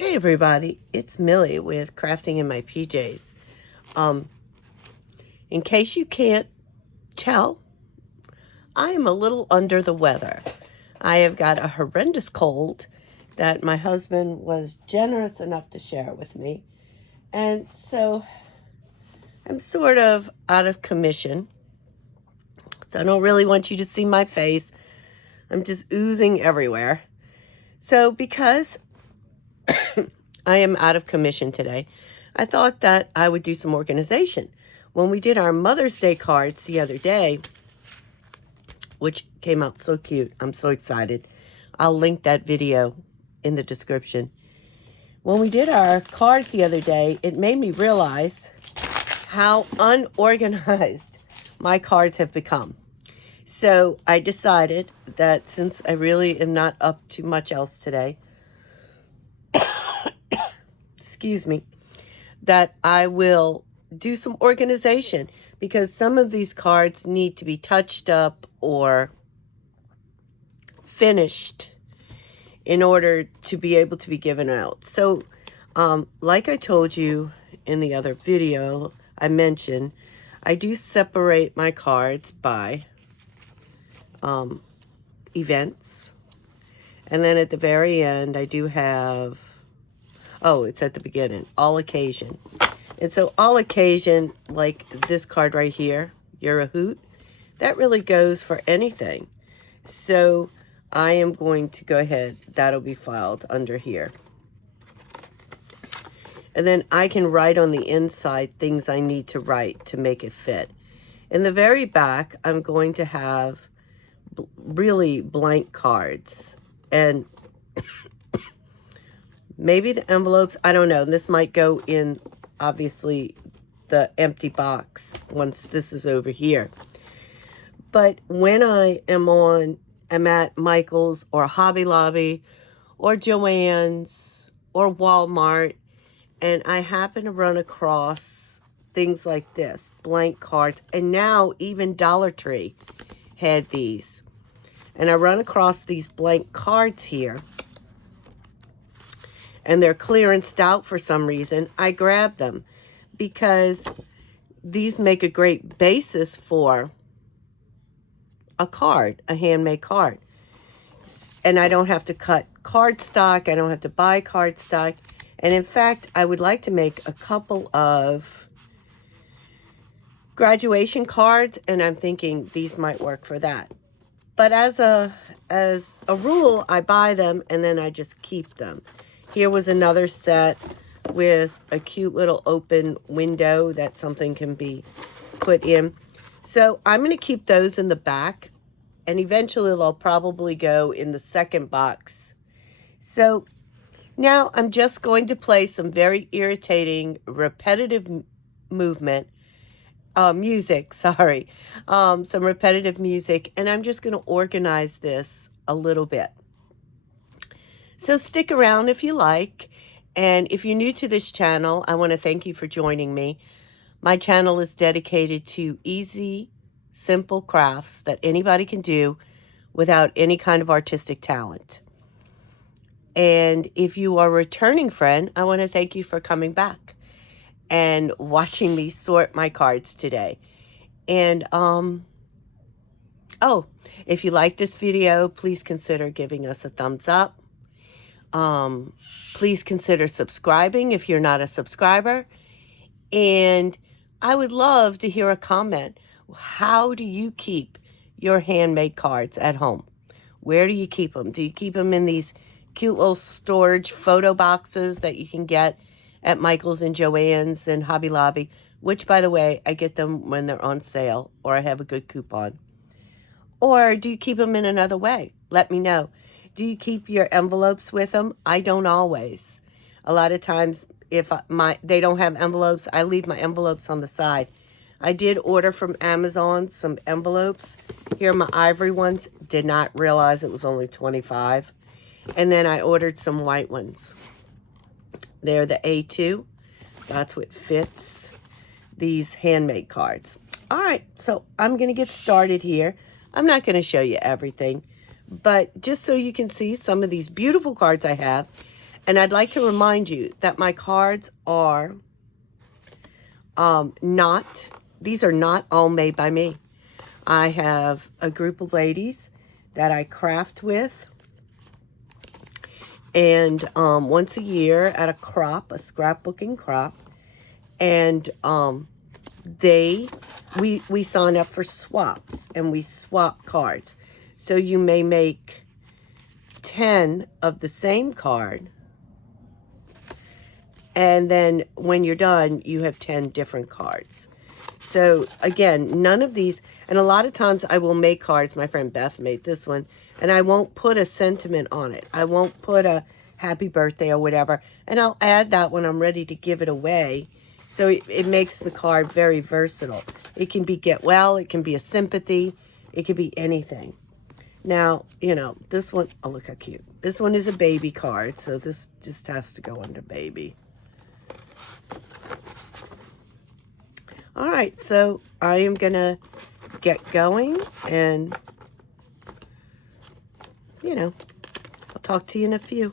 Hey everybody, it's Millie with Crafting in My PJs. In case you can't tell, I am a little under the weather. I have got a horrendous cold that my husband was generous enough to share with me. And so I'm sort of out of commission. So I don't really want you to see my face. I'm just oozing everywhere. So because I am out of commission today, I thought that I would do some organization. When we did our Mother's Day cards the other day, which came out so cute, I'm so excited. I'll link that video in the description. When we did our cards the other day, it made me realize how unorganized my cards have become. So I decided that since I really am not up to much else today, excuse me, that I will do some organization because some of these cards need to be touched up or finished in order to be able to be given out. So like I told you in the other video, I mentioned I do separate my cards by events, and then at the very end I do have, oh, it's at the beginning, all occasion. And so all occasion, like this card right here, you're a hoot, that really goes for anything. So I am going to go ahead, that'll be filed under here. And then I can write on the inside things I need to write to make it fit. In the very back, I'm going to have really blank cards. And maybe the envelopes, I don't know. This might go in, obviously, the empty box once this is over here. But when I'm at Michael's or Hobby Lobby or Joann's or Walmart, and I happen to run across things like this, blank cards, and now even Dollar Tree had these. And I run across these blank cards here, and they're clearanced out for some reason, I grab them because these make a great basis for a card, a handmade card. And I don't have to cut cardstock. I don't have to buy cardstock. And in fact, I would like to make a couple of graduation cards, and I'm thinking these might work for that. But as a rule, I buy them and then I just keep them. Here was another set with a cute little open window that something can be put in. So I'm going to keep those in the back, and eventually they'll probably go in the second box. So now I'm just going to play some very irritating, repetitive music, sorry. Some repetitive music, and I'm just going to organize this a little bit. So stick around if you like. And if you're new to this channel, I want to thank you for joining me. My channel is dedicated to easy, simple crafts that anybody can do without any kind of artistic talent. And if you are a returning friend, I want to thank you for coming back and watching me sort my cards today. And, oh, if you like this video, please consider giving us a thumbs up. Please consider subscribing if you're not a subscriber. And I would love to hear a comment. How do you keep your handmade cards at home? Where do you keep them? Do you keep them in these cute little storage photo boxes that you can get at Michael's and Joann's and Hobby Lobby? Which, by the way, I get them when they're on sale or I have a good coupon. Or do you keep them in another way? Let me know. Do you keep your envelopes with them? I don't always. A lot of times, if they don't have envelopes, I leave my envelopes on the side. I did order from Amazon some envelopes. Here are my ivory ones. Did not realize it was only $25. And then I ordered some white ones. They're the A2. That's what fits these handmade cards. All right, so I'm going to get started here. I'm not going to show you everything, but just so you can see some of these beautiful cards I have. And I'd like to remind you that my cards are these are not all made by me. I have a group of ladies that I craft with. And once a year at a scrapbooking crop. And we sign up for swaps, and we swap cards. So you may make 10 of the same card, and then when you're done, you have 10 different cards. So again, none of these, and a lot of times I will make cards. My friend Beth made this one, and I won't put a sentiment on it. I won't put a happy birthday or whatever, and I'll add that when I'm ready to give it away. So it makes the card very versatile. It can be get well, it can be a sympathy, it can be anything. Now, you know, this one, oh, look how cute. This one is a baby card, so this just has to go under baby. All right, so I am going to get going, and, you know, I'll talk to you in a few.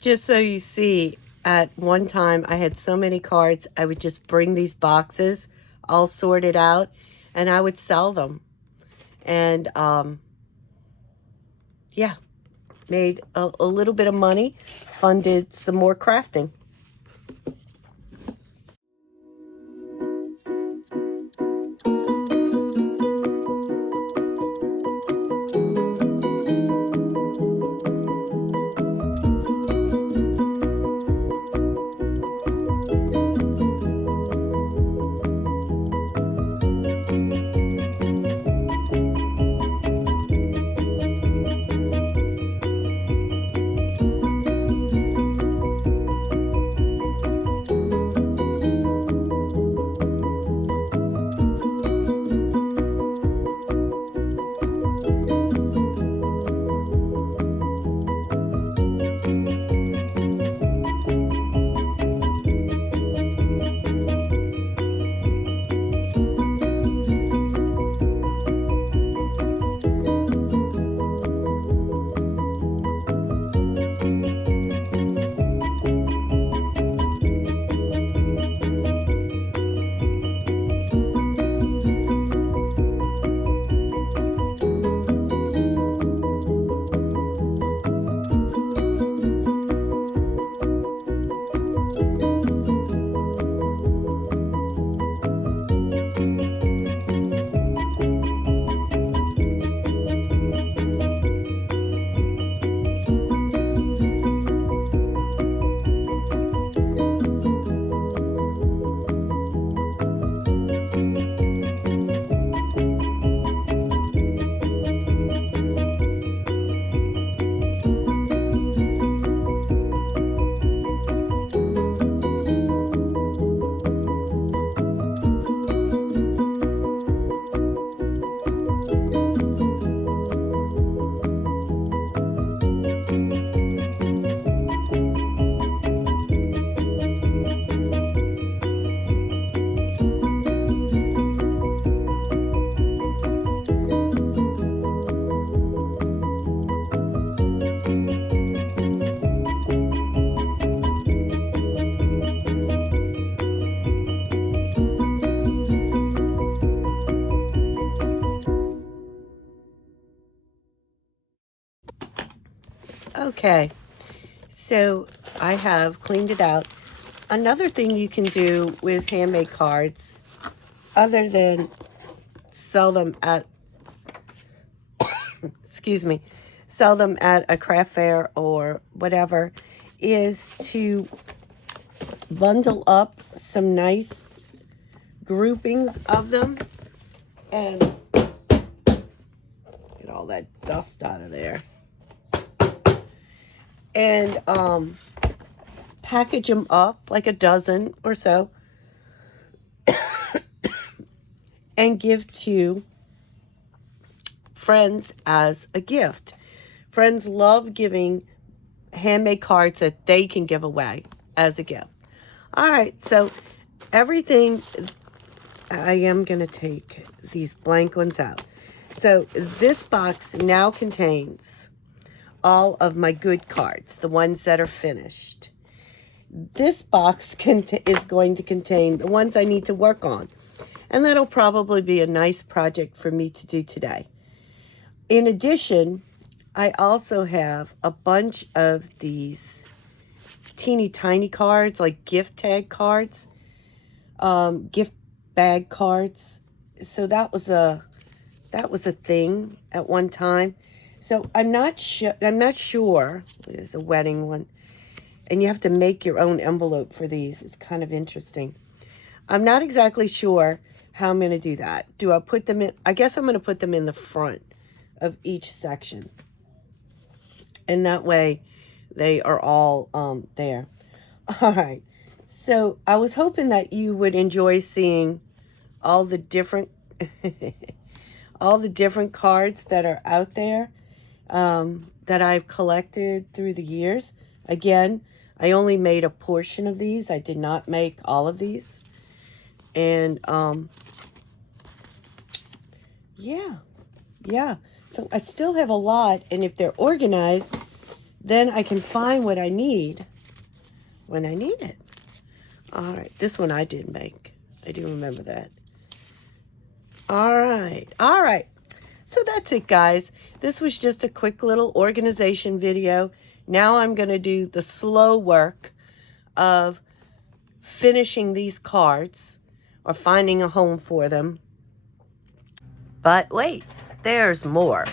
Just so you see, at one time I had so many cards, I would just bring these boxes all sorted out, and I would sell them. And yeah, made a little bit of money, funded some more crafting. Okay, so I have cleaned it out. Another thing you can do with handmade cards, other than sell them at, excuse me, sell them at a craft fair or whatever, is to bundle up some nice groupings of them and get all that dust out of there. And package them up, like a dozen or so, and give to friends as a gift. Friends love giving handmade cards that they can give away as a gift. All right, so everything, I am going to take these blank ones out. So this box now contains all of my good cards, the ones that are finished. This box is going to contain the ones I need to work on. And that'll probably be a nice project for me to do today. In addition, I also have a bunch of these teeny tiny cards, like gift tag cards, gift bag cards. So that was a thing at one time. So I'm not sure. There's a wedding one. And you have to make your own envelope for these. It's kind of interesting. I'm not exactly sure how I'm going to do that. Do I put them in? I guess I'm going to put them in the front of each section. And that way they are all there. All right. So I was hoping that you would enjoy seeing all the different all the different cards that are out there that I've collected through the years. Again, I only made a portion of these. I did not make all of these. And yeah. So I still have a lot, and if they're organized, then I can find what I need when I need it. All right, this one I did make. I do remember that. All right. So that's it, guys. This was just a quick little organization video. Now I'm going to do the slow work of finishing these cards or finding a home for them. But wait, there's more.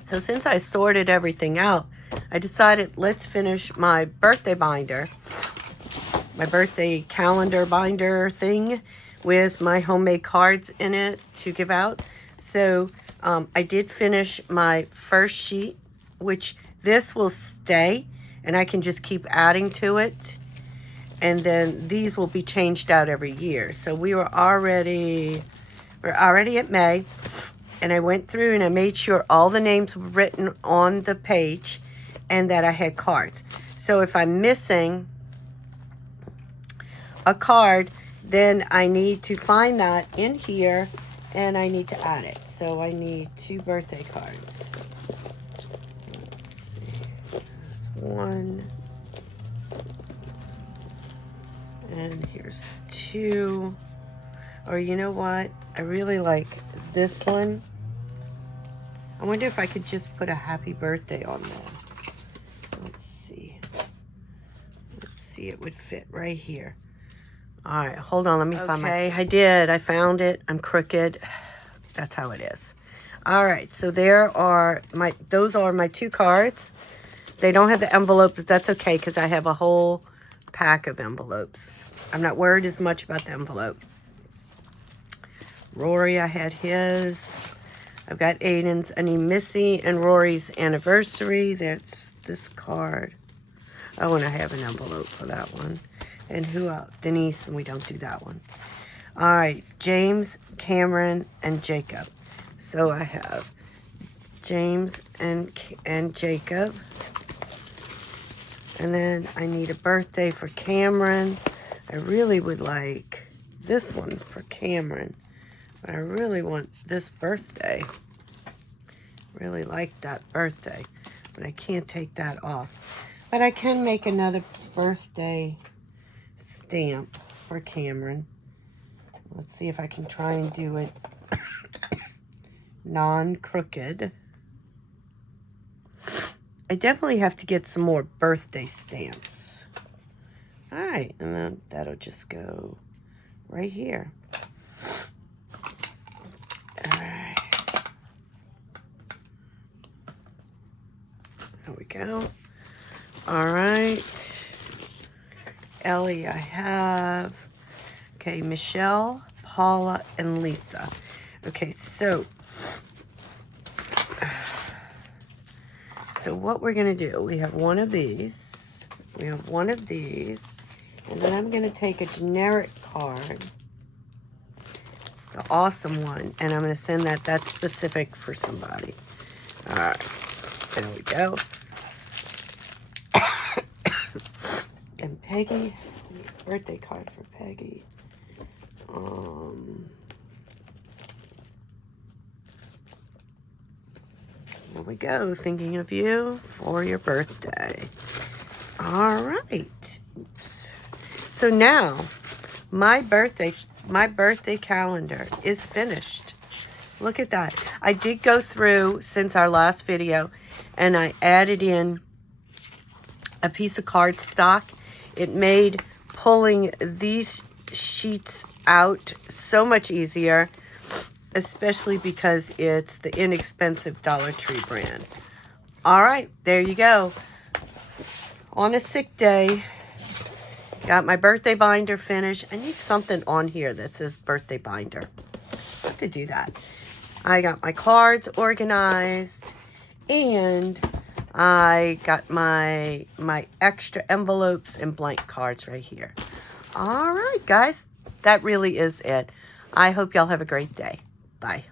So since I sorted everything out, I decided let's finish my birthday binder, my birthday calendar binder thing with my homemade cards in it to give out. So I did finish my first sheet, which this will stay and I can just keep adding to it. And then these will be changed out every year. So we're already at May. And I went through and I made sure all the names were written on the page and that I had cards. So if I'm missing a card, then I need to find that in here and I need to add it. So I need 2 birthday cards. Let's see. There's 1. And here's 2. Or you know what? I really like this one. I wonder if I could just put a happy birthday on there. Let's see. It would fit right here. All right, hold on. Let me find my... Okay, I did. I found it. I'm crooked. That's how it is. All right, so those are my 2 cards. They don't have the envelope, but that's okay because I have a whole pack of envelopes. I'm not worried as much about the envelope. Rory, I had his. I've got Aiden's. I need Missy and Rory's anniversary. That's this card. Oh, and I have an envelope for that one. And who else? Denise, and we don't do that one. All right, James, Cameron, and Jacob. So I have James and Jacob. And then I need a birthday for Cameron. I really would like this one for Cameron. But I really want this birthday. Really like that birthday. But I can't take that off. But I can make another birthday stamp for Cameron. Let's see if I can try and do it non-crooked. I definitely have to get some more birthday stamps. All right, and then that'll just go right here. All right. There we go. All right. Ellie, I have. Okay, Michelle, Paula, and Lisa. Okay, so what we're going to do, we have one of these. We have one of these. And then I'm going to take a generic card, the awesome one, and I'm going to send that. That's specific for somebody. All right, there we go. And Peggy, birthday card for Peggy. There we go. Thinking of you for your birthday. All right. Oops. So now my birthday calendar is finished. Look at that. I did go through since our last video and I added in a piece of cardstock. It made pulling these sheets out so much easier, especially because it's the inexpensive Dollar Tree brand. All right, there you go. On a sick day, got my birthday binder finished. I need something on here that says birthday binder. I have to do that. I got my cards organized, and I got my extra envelopes and blank cards right here. All right, guys, that really is it. I hope y'all have a great day. Bye.